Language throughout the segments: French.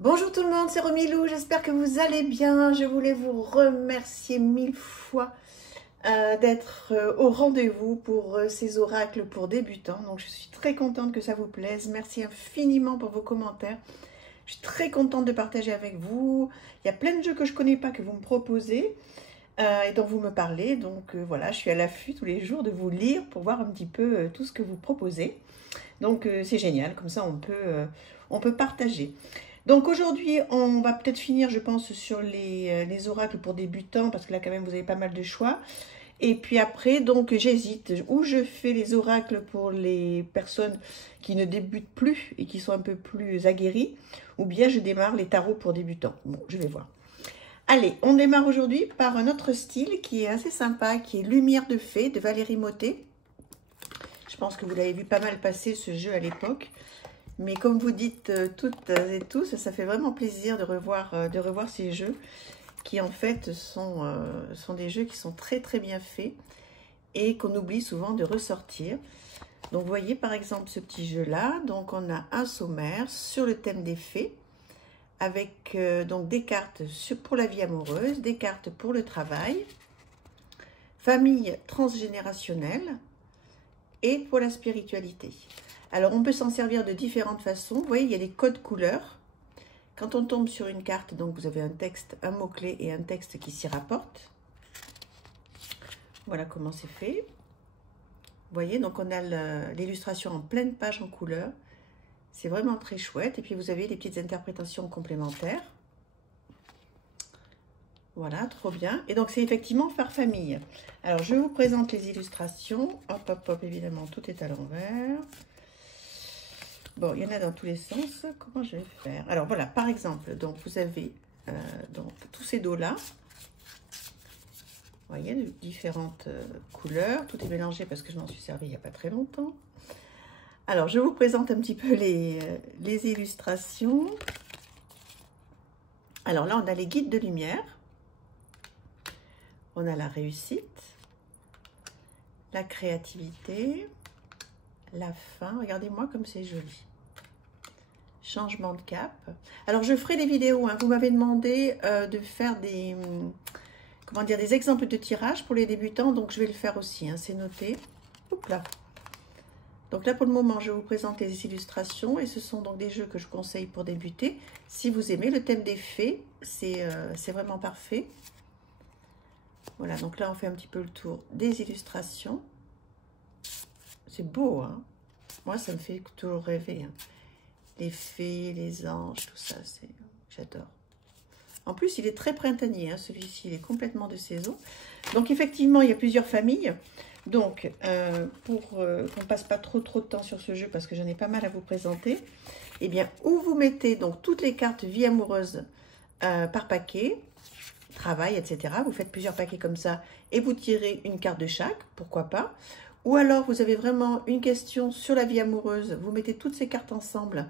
Bonjour tout le monde, c'est Romilou, j'espère que vous allez bien. Je voulais vous remercier mille fois d'être au rendez-vous pour ces oracles pour débutants. Donc je suis très contente que ça vous plaise. Merci infiniment pour vos commentaires. Je suis très contente de partager avec vous. Il y a plein de jeux que je ne connais pas que vous me proposez et dont vous me parlez. Donc voilà, je suis à l'affût tous les jours de vous lire pour voir un petit peu tout ce que vous proposez. Donc c'est génial, comme ça on peut partager. Donc aujourd'hui, on va peut-être finir, je pense, sur les oracles pour débutants, parce que là, quand même, vous avez pas mal de choix. Et puis après, donc, j'hésite. Ou je fais les oracles pour les personnes qui ne débutent plus et qui sont un peu plus aguerries, ou bien je démarre les tarots pour débutants. Bon, je vais voir. Allez, on démarre aujourd'hui par un autre style qui est assez sympa, qui est Lumière de Fée de Valérie Mottet. Je pense que vous l'avez vu pas mal passer, ce jeu, à l'époque. Mais comme vous dites toutes et tous, ça fait vraiment plaisir de revoir ces jeux qui en fait sont des jeux qui sont très très bien faits et qu'on oublie souvent de ressortir. Donc vous voyez par exemple ce petit jeu là, donc on a un sommaire sur le thème des fées avec donc des cartes pour la vie amoureuse, des cartes pour le travail, famille transgénérationnelle et pour la spiritualité. Alors, on peut s'en servir de différentes façons. Vous voyez, il y a des codes couleurs. Quand on tombe sur une carte, donc vous avez un texte, un mot-clé et un texte qui s'y rapporte. Voilà comment c'est fait. Vous voyez, donc on a l'illustration en pleine page en couleur. C'est vraiment très chouette. Et puis, vous avez des petites interprétations complémentaires. Voilà, trop bien. Et donc, c'est effectivement par famille. Alors, je vous présente les illustrations. Hop, hop, hop, évidemment, tout est à l'envers. Bon, il y en a dans tous les sens. Comment je vais faire? Alors voilà, par exemple, donc vous avez donc tous ces dos-là. Vous voyez, de différentes couleurs. Tout est mélangé parce que je m'en suis servi il n'y a pas très longtemps. Alors, je vous présente un petit peu les illustrations. Alors là, on a les guides de lumière. On a la réussite, la créativité, la fin. Regardez-moi comme c'est joli. Changement de cap. Alors, je ferai des vidéos. Hein. Vous m'avez demandé de faire des exemples de tirage pour les débutants. Donc, je vais le faire aussi. Hein. C'est noté. Oups là. Donc là, pour le moment, je vous présente les illustrations. Et ce sont donc des jeux que je conseille pour débuter. Si vous aimez le thème des fées, c'est vraiment parfait. Voilà. Donc là, on fait un petit peu le tour des illustrations. C'est beau, hein. Moi, ça me fait toujours rêver, hein. Les fées, les anges, tout ça, j'adore. En plus, il est très printanier, hein, celui-ci, il est complètement de saison. Donc, effectivement, il y a plusieurs familles. Donc, pour qu'on ne passe pas trop de temps sur ce jeu, parce que j'en ai pas mal à vous présenter, eh bien, où vous mettez donc toutes les cartes vie amoureuse par paquet, travail, etc. Vous faites plusieurs paquets comme ça et vous tirez une carte de chaque, pourquoi pas. Ou alors, vous avez vraiment une question sur la vie amoureuse, vous mettez toutes ces cartes ensemble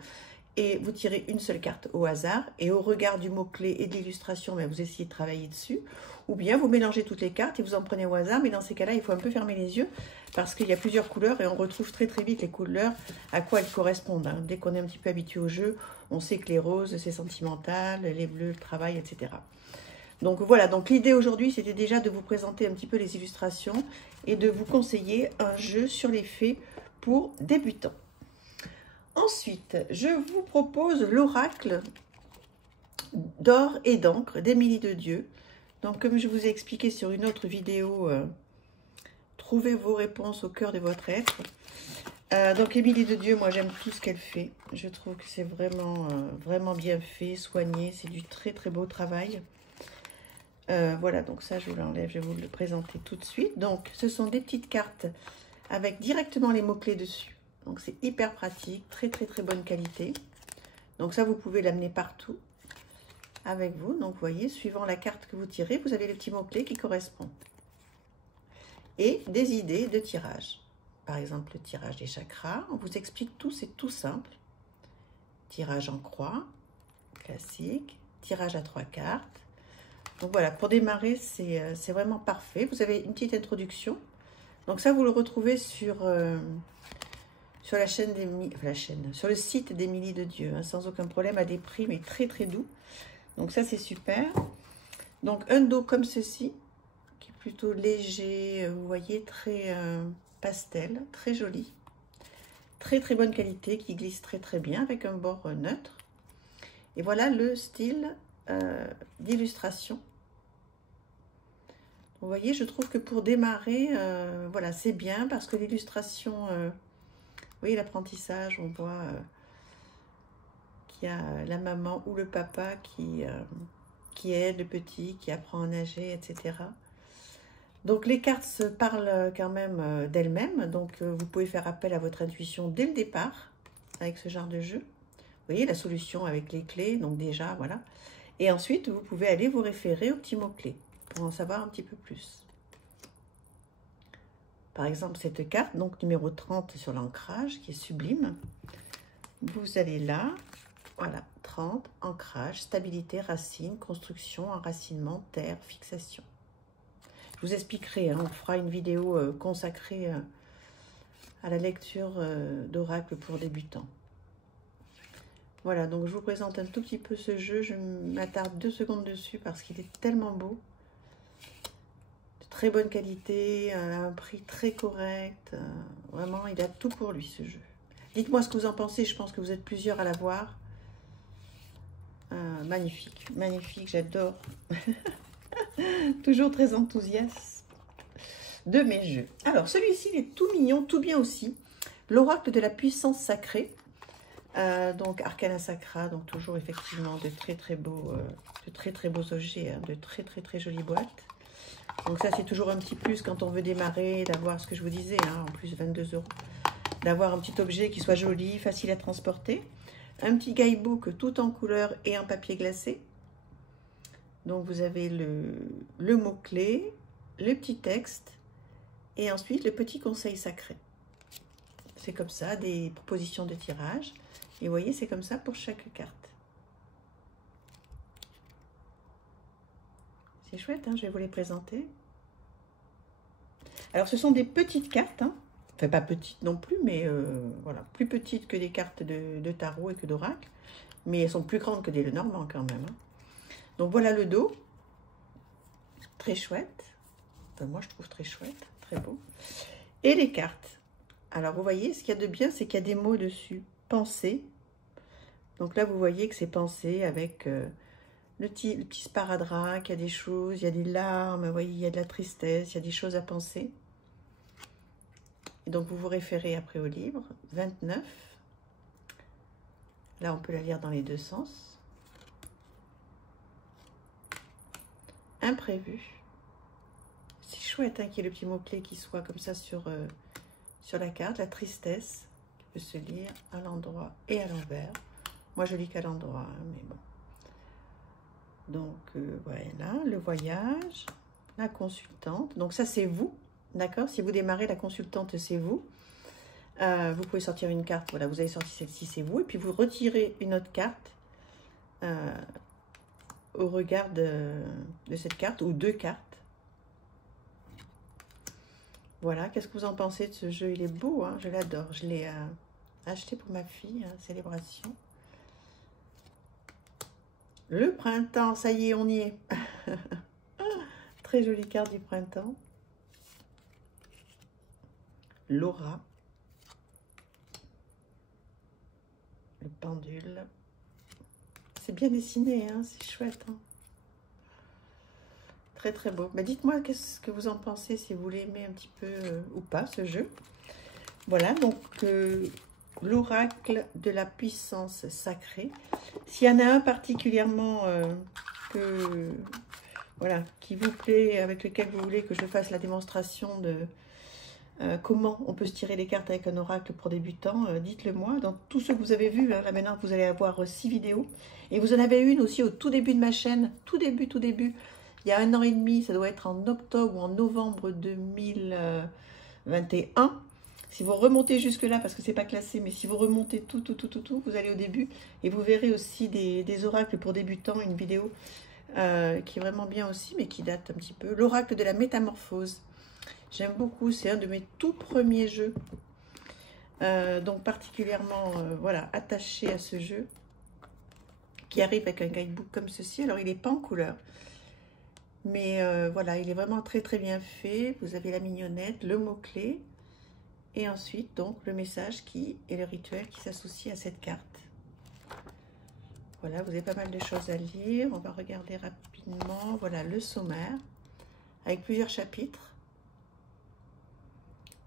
et vous tirez une seule carte au hasard. Et au regard du mot-clé et de l'illustration, vous essayez de travailler dessus. Ou bien, vous mélangez toutes les cartes et vous en prenez au hasard. Mais dans ces cas-là, il faut un peu fermer les yeux parce qu'il y a plusieurs couleurs et on retrouve très très vite les couleurs à quoi elles correspondent. Hein. Dès qu'on est un petit peu habitué au jeu, on sait que les roses, c'est sentimental, les bleus, le travail, etc. Donc voilà, donc l'idée aujourd'hui, c'était déjà de vous présenter un petit peu les illustrations et de vous conseiller un jeu sur les fées pour débutants. Ensuite, je vous propose l'oracle d'or et d'encre d'Émilie de Dieu. Donc comme je vous ai expliqué sur une autre vidéo, trouvez vos réponses au cœur de votre être. Donc Émilie de Dieu, moi j'aime tout ce qu'elle fait. Je trouve que c'est vraiment bien fait, soigné, c'est du très très beau travail. Voilà, donc ça, je vous l'enlève, je vais vous le présenter tout de suite. Donc, ce sont des petites cartes avec directement les mots-clés dessus. Donc, c'est hyper pratique, très, très, très bonne qualité. Donc, ça, vous pouvez l'amener partout avec vous. Donc, vous voyez, suivant la carte que vous tirez, vous avez les petits mots-clés qui correspondent. Et des idées de tirage. Par exemple, le tirage des chakras. On vous explique tout, c'est tout simple. Tirage en croix, classique. Tirage à 3 cartes. Donc voilà, pour démarrer, c'est vraiment parfait. Vous avez une petite introduction. Donc ça, vous le retrouvez sur sur la chaîne sur le site d'Émilie de Dieu, hein, sans aucun problème, à des prix mais très très doux. Donc ça c'est super. Donc un dos comme ceci, qui est plutôt léger, vous voyez, très pastel, très joli. Très très bonne qualité, qui glisse très très bien avec un bord neutre. Et voilà le style d'illustration. Vous voyez, je trouve que pour démarrer, voilà, c'est bien parce que l'illustration, vous voyez l'apprentissage, on voit qu'il y a la maman ou le papa qui aide le petit, qui apprend à nager, etc. Donc les cartes se parlent quand même d'elles-mêmes, donc vous pouvez faire appel à votre intuition dès le départ avec ce genre de jeu. Vous voyez la solution avec les clés, donc déjà, voilà. Et ensuite, vous pouvez aller vous référer aux petits mots-clés pour en savoir un petit peu plus. Par exemple, cette carte, donc numéro 30 sur l'ancrage, qui est sublime. Vous allez là, voilà, 30, ancrage, stabilité, racine, construction, enracinement, terre, fixation. Je vous expliquerai, hein, on fera une vidéo consacrée à la lecture d'oracle pour débutants. Voilà, donc je vous présente un tout petit peu ce jeu. Je m'attarde 2 secondes dessus parce qu'il est tellement beau. De très bonne qualité, à un prix très correct. Vraiment, il a tout pour lui, ce jeu. Dites-moi ce que vous en pensez. Je pense que vous êtes plusieurs à l'avoir. Magnifique, magnifique, j'adore. Toujours très enthousiaste de mes jeux. Alors, celui-ci, il est tout mignon, tout bien aussi. L'oracle de la puissance sacrée. Donc Arcana Sacra, donc toujours effectivement de très très beaux objets, hein, de très très jolies boîtes. Donc ça c'est toujours un petit plus quand on veut démarrer, d'avoir ce que je vous disais, hein, en plus 22 €, d'avoir un petit objet qui soit joli, facile à transporter. Un petit guidebook tout en couleur et en papier glacé. Donc vous avez le mot-clé, le petit texte et ensuite le petit conseil sacré. C'est comme ça, des propositions de tirage. Et vous voyez, c'est comme ça pour chaque carte. C'est chouette, hein, je vais vous les présenter. Alors, ce sont des petites cartes, hein. Enfin, pas petites non plus, mais voilà, plus petites que des cartes de tarot et que d'oracle. Mais elles sont plus grandes que des Lenormand quand même, hein. Donc, voilà le dos. Très chouette. Enfin, moi, je trouve très chouette, très beau. Et les cartes. Alors, vous voyez, ce qu'il y a de bien, c'est qu'il y a des mots dessus. Pensée. Donc là, vous voyez que c'est pensée avec le petit sparadrap, il y a des choses, il y a des larmes, vous voyez, il y a de la tristesse, il y a des choses à penser. Et donc, vous vous référez après au livre. 29. Là, on peut la lire dans les deux sens. Imprévu. C'est chouette, hein, qu'il y ait le petit mot-clé qui soit comme ça sur la carte. La tristesse, qui peut se lire à l'endroit et à l'envers. Moi, je lis qu'à l'endroit, hein, mais bon. Donc, voilà, le voyage, la consultante. Donc, ça, c'est vous, d'accord? Si vous démarrez, la consultante, c'est vous. Vous pouvez sortir une carte. Voilà, vous avez sorti celle-ci, c'est vous. Et puis, vous retirez une autre carte au regard de cette carte, ou 2 cartes. Voilà, qu'est-ce que vous en pensez de ce jeu? Il est beau, hein, je l'adore. Je l'ai acheté pour ma fille, hein, célébration. Le printemps, ça y est, on y est. Très jolie carte du printemps. L'aura. Le pendule. C'est bien dessiné, hein, c'est chouette. Hein. Très très beau. Mais dites-moi qu'est-ce que vous en pensez, si vous l'aimez un petit peu ou pas, ce jeu. Voilà, donc l'oracle de la puissance sacrée. S'il y en a un particulièrement voilà, qui vous plaît, avec lequel vous voulez que je fasse la démonstration de comment on peut se tirer les cartes avec un oracle pour débutants, dites-le moi. Dans tous ceux que vous avez vus, hein, là maintenant vous allez avoir 6 vidéos. Et vous en avez une aussi au tout début de ma chaîne, tout début, il y a 1 an et demi, ça doit être en octobre ou en novembre 2021. Si vous remontez jusque-là, parce que c'est pas classé, mais si vous remontez tout, vous allez au début et vous verrez aussi des oracles pour débutants, une vidéo qui est vraiment bien aussi, mais qui date un petit peu. L'oracle de la métamorphose. J'aime beaucoup, c'est un de mes tout premiers jeux Donc particulièrement voilà, attaché à ce jeu qui arrive avec un guidebook comme ceci. Alors il n'est pas en couleur, mais voilà, il est vraiment très très bien fait. Vous avez la mignonnette, le mot-clé et ensuite donc le message qui est le rituel qui s'associe à cette carte. Voilà, vous avez pas mal de choses à lire. On va regarder rapidement. Voilà le sommaire avec plusieurs chapitres.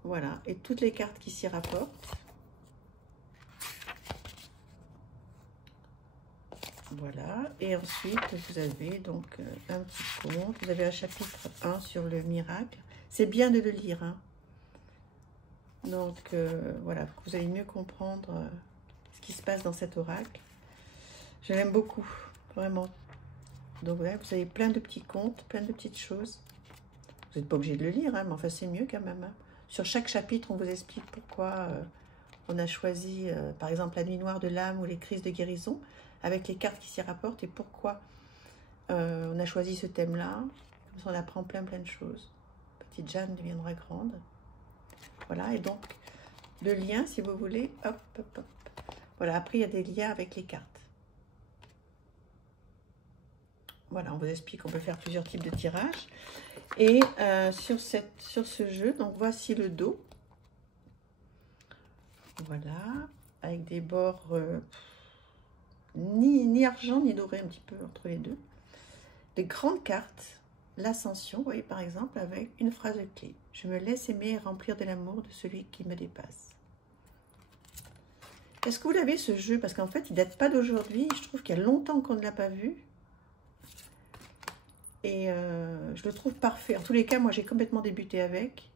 Voilà, et toutes les cartes qui s'y rapportent. Voilà, et ensuite vous avez donc un petit conte. Vous avez un chapitre 1 sur le miracle. C'est bien de le lire, hein. Donc voilà, vous allez mieux comprendre ce qui se passe dans cet oracle. Je l'aime beaucoup, vraiment. Donc voilà, vous avez plein de petits contes, plein de petites choses. Vous n'êtes pas obligé de le lire, hein, mais enfin c'est mieux quand même, hein. Sur chaque chapitre, on vous explique pourquoi on a choisi, par exemple, la nuit noire de l'âme ou les crises de guérison, avec les cartes qui s'y rapportent et pourquoi on a choisi ce thème-là. Comme ça, on apprend plein de choses. Petite Jeanne deviendra grande. Voilà, et donc, le lien, si vous voulez, hop, hop, hop. Voilà, après, il y a des liens avec les cartes. Voilà, on vous explique qu'on peut faire plusieurs types de tirages. Et sur ce jeu, donc voici le dos. Voilà, avec des bords ni argent ni doré, un petit peu entre les deux. Des grandes cartes, l'ascension, vous voyez par exemple, avec une phrase clé. Je me laisse aimer et remplir de l'amour de celui qui me dépasse. Est-ce que vous l'avez ce jeu? Parce qu'en fait, il date pas d'aujourd'hui. Je trouve qu'il y a longtemps qu'on ne l'a pas vu. Et je le trouve parfait. En tous les cas, moi, j'ai complètement débuté avec.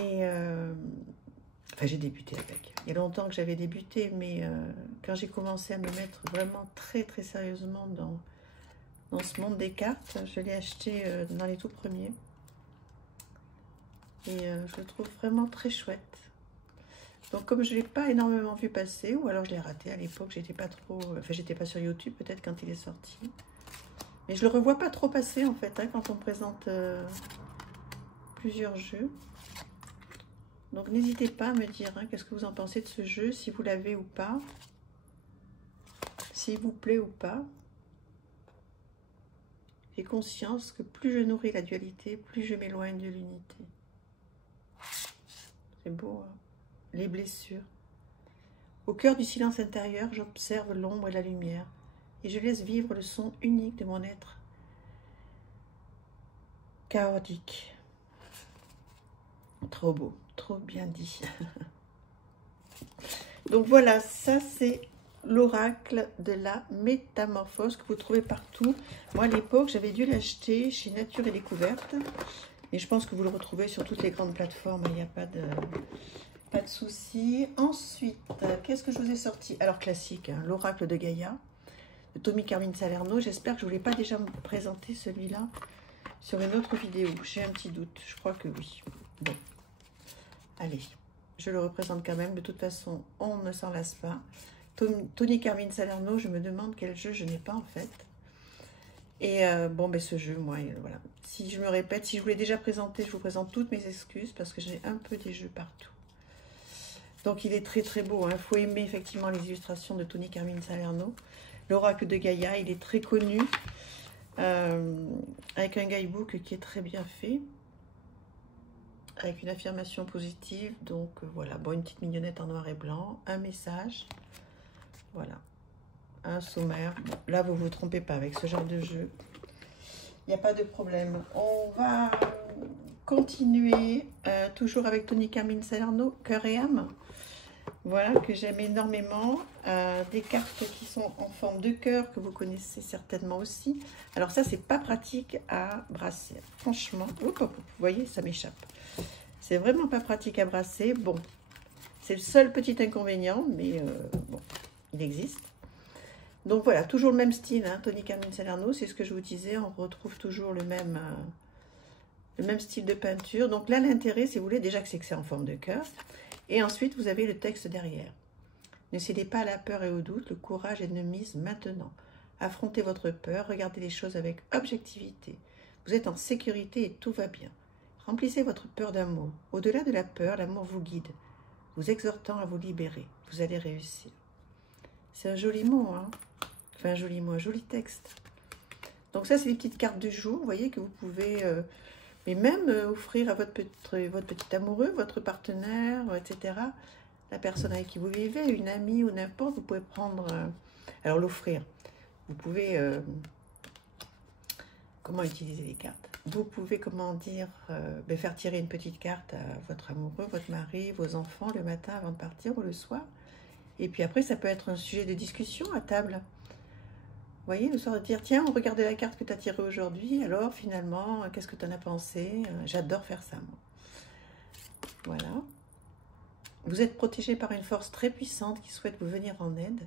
Et enfin, j'ai débuté avec. Il y a longtemps que j'avais débuté, mais quand j'ai commencé à me mettre vraiment très sérieusement dans ce monde des cartes, je l'ai acheté dans les tout premiers. Et je le trouve vraiment très chouette. Donc comme je ne l'ai pas énormément vu passer, ou alors je l'ai raté à l'époque, j'étais pas trop... Enfin, j'étais pas sur YouTube peut-être quand il est sorti. Mais je le revois pas trop passer en fait, hein, quand on présente plusieurs jeux. Donc n'hésitez pas à me dire hein, qu'est-ce que vous en pensez de ce jeu, si vous l'avez ou pas. S'il vous plaît ou pas. J'ai conscience que plus je nourris la dualité, plus je m'éloigne de l'unité. C'est beau, hein? Les blessures. Au cœur du silence intérieur, j'observe l'ombre et la lumière. Et je laisse vivre le son unique de mon être chaotique. Trop beau, trop bien dit. Donc voilà, ça c'est l'oracle de la métamorphose que vous trouvez partout. Moi à l'époque, j'avais dû l'acheter chez Nature et Découverte. Et je pense que vous le retrouvez sur toutes les grandes plateformes, il n'y a pas de souci. Ensuite, qu'est-ce que je vous ai sorti? Alors classique, hein, l'oracle de Gaïa, de Tommy Carmine Salerno. J'espère que je ne vous l'ai pas déjà présenté celui-là sur une autre vidéo. J'ai un petit doute, je crois que oui. Bon, allez, je le représente quand même. De toute façon, on ne s'en lasse pas. Tony Carmine Salerno, je me demande quel jeu je n'ai pas en fait. Et bon, ben ce jeu, moi, voilà. Si je me répète, si je vous l'ai déjà présenté, je vous présente toutes mes excuses parce que j'ai un peu des jeux partout. Donc, il est très beau. Il faut aimer effectivement les illustrations de Tony Carmine Salerno. L'oracle de Gaïa, il est très connu. Avec un guidebook qui est très bien fait. Avec une affirmation positive. Donc, voilà. Bon, une petite mignonnette en noir et blanc. Un message. Voilà. Un sommaire. Bon, là, vous ne vous trompez pas avec ce genre de jeu. Il n'y a pas de problème. On va continuer toujours avec Tony Carmine Salerno, Cœur et âme. Voilà, que j'aime énormément. Des cartes qui sont en forme de cœur, que vous connaissez certainement aussi. Alors ça, c'est pas pratique à brasser. Franchement, vous voyez, ça m'échappe. C'est vraiment pas pratique à brasser. Bon, c'est le seul petit inconvénient, mais bon, il existe. Donc voilà, toujours le même style, hein, Tony Carmine Salerno, c'est ce que je vous disais, on retrouve toujours le même style de peinture. Donc là, l'intérêt, si vous voulez, déjà que c'est en forme de cœur. Et ensuite, vous avez le texte derrière. Ne cédez pas à la peur et au doute, le courage est de mise maintenant. Affrontez votre peur, regardez les choses avec objectivité. Vous êtes en sécurité et tout va bien. Remplissez votre peur d'amour. Au-delà de la peur, l'amour vous guide. vous exhortant à vous libérer. Vous allez réussir. C'est un joli mot, hein? Enfin, un joli mot, un joli texte. Donc ça, c'est les petites cartes du jour, vous voyez, que vous pouvez, mais même offrir à votre petit amoureux, votre partenaire, etc. La personne avec qui vous vivez, une amie ou n'importe, vous pouvez prendre, alors l'offrir. Vous pouvez, comment utiliser les cartes? Vous pouvez, comment dire, faire tirer une petite carte à votre amoureux, votre mari, vos enfants, le matin avant de partir ou le soir. Et puis après, ça peut être un sujet de discussion à table. Vous voyez, le soir de dire, tiens, regardez la carte que tu as tirée aujourd'hui, alors finalement, qu'est-ce que tu en as pensé? J'adore faire ça, moi. Voilà. Vous êtes protégé par une force très puissante qui souhaite vous venir en aide.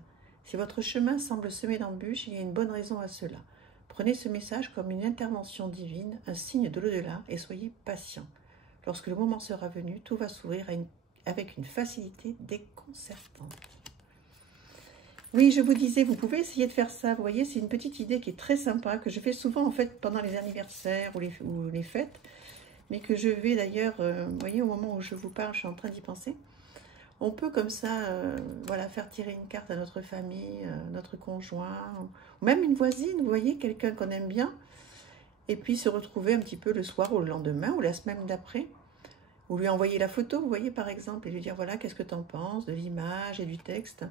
Si votre chemin semble semé d'embûches, il y a une bonne raison à cela. Prenez ce message comme une intervention divine, un signe de l'au-delà, et soyez patient. Lorsque le moment sera venu, tout va s'ouvrir avec une facilité déconcertante. Oui, je vous disais, vous pouvez essayer de faire ça. Vous voyez, c'est une petite idée qui est très sympa, que je fais souvent en fait pendant les anniversaires ou les fêtes, mais que je vais d'ailleurs, vous voyez, au moment où je vous parle, je suis en train d'y penser. On peut comme ça, voilà, faire tirer une carte à notre famille, notre conjoint, ou même une voisine, vous voyez, quelqu'un qu'on aime bien, et puis se retrouver un petit peu le soir ou le lendemain ou la semaine d'après, ou lui envoyer la photo, vous voyez, par exemple, et lui dire, voilà, qu'est-ce que tu en penses de l'image et du texte,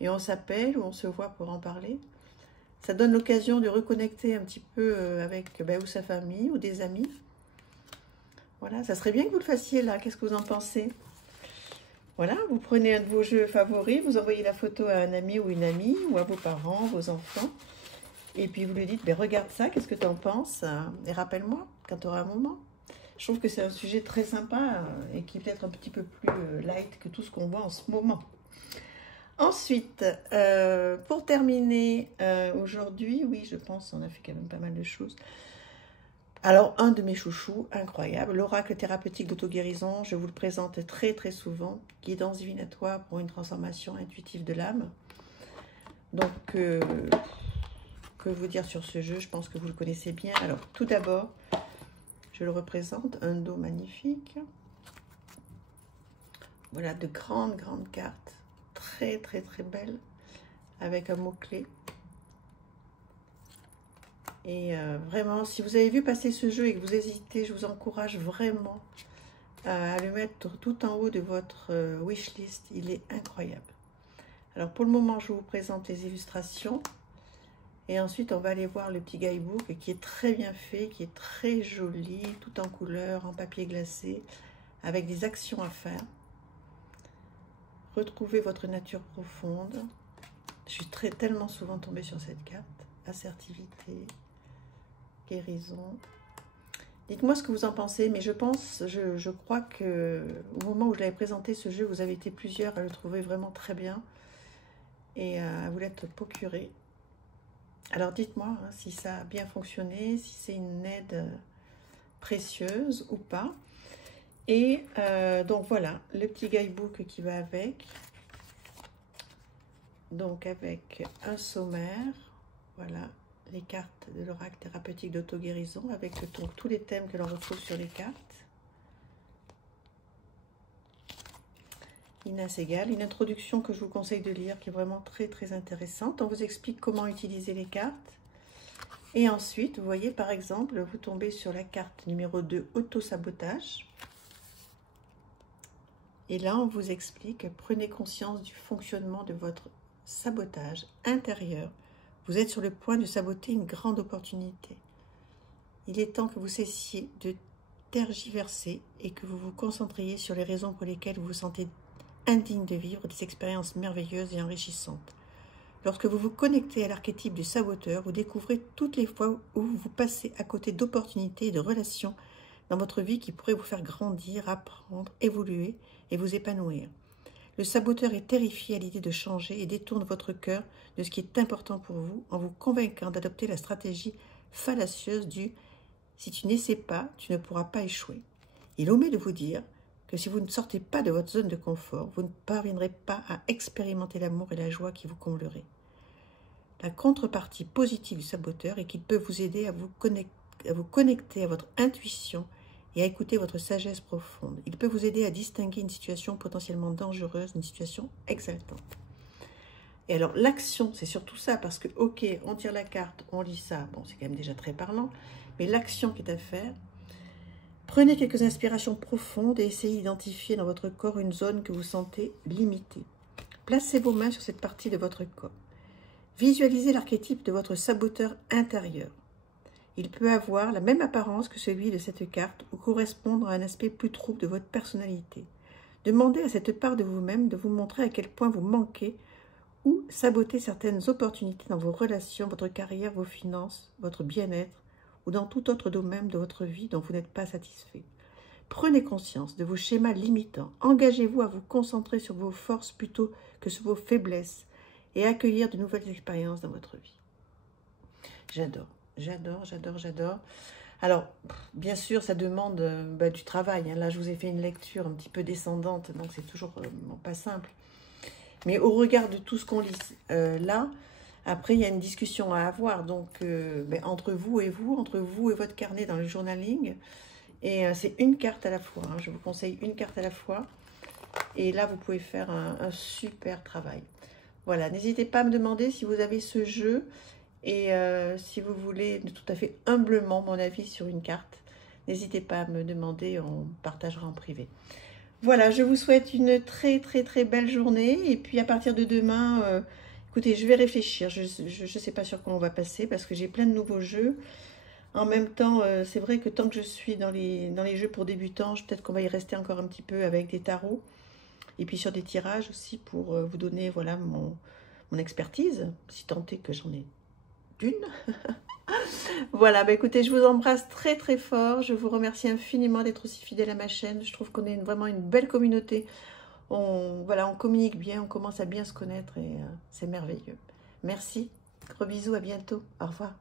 et on s'appelle ou on se voit pour en parler. Ça donne l'occasion de reconnecter un petit peu avec ou sa famille ou des amis. Voilà, ça serait bien que vous le fassiez là, qu'est-ce que vous en pensez? Voilà, vous prenez un de vos jeux favoris, vous envoyez la photo à un ami ou une amie, ou à vos parents, vos enfants, et puis vous lui dites, regarde ça, qu'est-ce que tu en penses? Et rappelle-moi, quand tu auras un moment. Je trouve que c'est un sujet très sympa et qui est peut-être un petit peu plus light que tout ce qu'on voit en ce moment. Ensuite, pour terminer, aujourd'hui, oui, je pense, on a fait quand même pas mal de choses. Alors, un de mes chouchous, incroyable, l'oracle thérapeutique d'auto-guérison, je vous le présente très très souvent, guidance divinatoire pour une transformation intuitive de l'âme. Donc, que vous dire sur ce jeu? Je pense que vous le connaissez bien. Alors, tout d'abord, je le représente, un dos magnifique. Voilà, de grandes cartes, très très très belles, avec un mot-clé. Et vraiment, si vous avez vu passer ce jeu et que vous hésitez, je vous encourage vraiment à le mettre tout en haut de votre wishlist. Il est incroyable. Alors pour le moment, je vous présente les illustrations. Et ensuite, on va aller voir le petit guidebook qui est très bien fait, qui est très joli, tout en couleur, en papier glacé, avec des actions à faire. Retrouvez votre nature profonde. Je suis tellement souvent tombée sur cette carte. Assertivité. Guérison. Dites-moi ce que vous en pensez, mais je crois que au moment où je l'avais présenté ce jeu, vous avez été plusieurs à le trouver vraiment très bien et à vous l'être procuré. Alors dites-moi si ça a bien fonctionné, si c'est une aide précieuse ou pas. Et donc voilà, le petit guidebook qui va avec. Donc avec un sommaire, voilà. Les cartes de l'oracle thérapeutique d'auto-guérison avec tous les thèmes que l'on retrouve sur les cartes. Ina Segal, une introduction que je vous conseille de lire qui est vraiment très très intéressante. On vous explique comment utiliser les cartes. Et ensuite, vous voyez par exemple, vous tombez sur la carte numéro 2, auto-sabotage. Et là, on vous explique, prenez conscience du fonctionnement de votre sabotage intérieur. Vous êtes sur le point de saboter une grande opportunité. Il est temps que vous cessiez de tergiverser et que vous vous concentriez sur les raisons pour lesquelles vous vous sentez indigne de vivre des expériences merveilleuses et enrichissantes. Lorsque vous vous connectez à l'archétype du saboteur, vous découvrez toutes les fois où vous passez à côté d'opportunités et de relations dans votre vie qui pourraient vous faire grandir, apprendre, évoluer et vous épanouir. Le saboteur est terrifié à l'idée de changer et détourne votre cœur de ce qui est important pour vous en vous convainquant d'adopter la stratégie fallacieuse du « si tu n'essaies pas, tu ne pourras pas échouer ». Il omet de vous dire que si vous ne sortez pas de votre zone de confort, vous ne parviendrez pas à expérimenter l'amour et la joie qui vous combleraient. La contrepartie positive du saboteur est qu'il peut vous aider à vous connecter à votre intuition et à écouter votre sagesse profonde. Il peut vous aider à distinguer une situation potentiellement dangereuse d'une situation exaltante. Et alors, l'action, c'est surtout ça, parce que, ok, on tire la carte, on lit ça, bon, c'est quand même déjà très parlant, mais l'action qui est à faire, prenez quelques inspirations profondes et essayez d'identifier dans votre corps une zone que vous sentez limitée. Placez vos mains sur cette partie de votre corps. Visualisez l'archétype de votre saboteur intérieur. Il peut avoir la même apparence que celui de cette carte ou correspondre à un aspect plus trouble de votre personnalité. Demandez à cette part de vous-même de vous montrer à quel point vous manquez ou saboter certaines opportunités dans vos relations, votre carrière, vos finances, votre bien-être ou dans tout autre domaine de votre vie dont vous n'êtes pas satisfait. Prenez conscience de vos schémas limitants. Engagez-vous à vous concentrer sur vos forces plutôt que sur vos faiblesses et à accueillir de nouvelles expériences dans votre vie. J'adore, j'adore, j'adore, j'adore. Alors, bien sûr, ça demande du travail. Hein. Là, je vous ai fait une lecture un petit peu descendante, donc c'est toujours pas simple. Mais au regard de tout ce qu'on lit là, après, il y a une discussion à avoir. Donc, entre vous et votre carnet dans le journaling. Et c'est une carte à la fois. Hein. Je vous conseille une carte à la fois. Et là, vous pouvez faire un super travail. Voilà, n'hésitez pas à me demander si vous avez ce jeu. Et si vous voulez tout à fait humblement mon avis sur une carte, n'hésitez pas à me demander, on partagera en privé. Voilà, je vous souhaite une très très très belle journée. Et puis à partir de demain, écoutez, je vais réfléchir. Je ne sais pas sur quoi on va passer parce que j'ai plein de nouveaux jeux. En même temps, c'est vrai que tant que je suis dans les jeux pour débutants, peut-être qu'on va y rester encore un petit peu avec des tarots. Et puis sur des tirages aussi pour vous donner voilà, mon expertise, si tant est que j'en ai une. Voilà, écoutez, je vous embrasse très très fort. Je vous remercie infiniment d'être aussi fidèle à ma chaîne. Je trouve qu'on est vraiment une belle communauté. On communique bien, on commence à bien se connaître et c'est merveilleux. Merci, gros bisous, à bientôt. Au revoir.